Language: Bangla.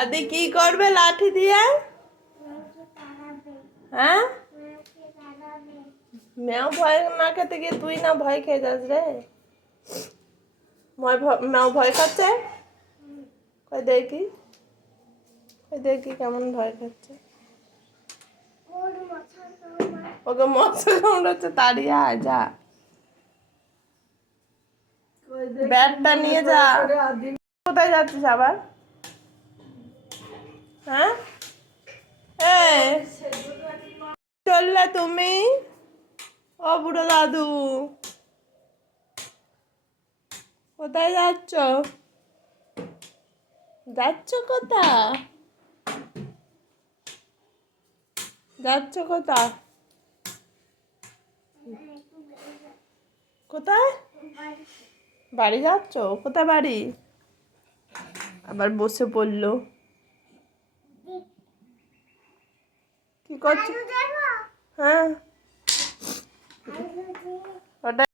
আদি কি করবে লাঠি দিয়ে? হ্যাঁ, ম্যাও ভয় না খেতে গিয়ে তুই না ভয় খেয়ে যাস রে। ম্যাও ভয় খাচ্ছে, কই দেখি, কই দেখি কেমন ভয় খাচ্ছে। ওকে মশা কামড়াচ্ছে, তাড়িয়ে আয় যা, ব্যাটটা নিয়ে যা। কোথায় যাচ্ছিস আবার? হ্যাঁ, চললে তুমি? ও বুড়ো দাদু, কোথায় যাচ্ছ? যাচ্ছ কোথা? যাচ্ছ কোথা? কোথায় বাড়ি যাচ্ছ? কোথায় বাড়ি? আবার বসে পড়লো। কি করছো? হ্যাঁ, ওটা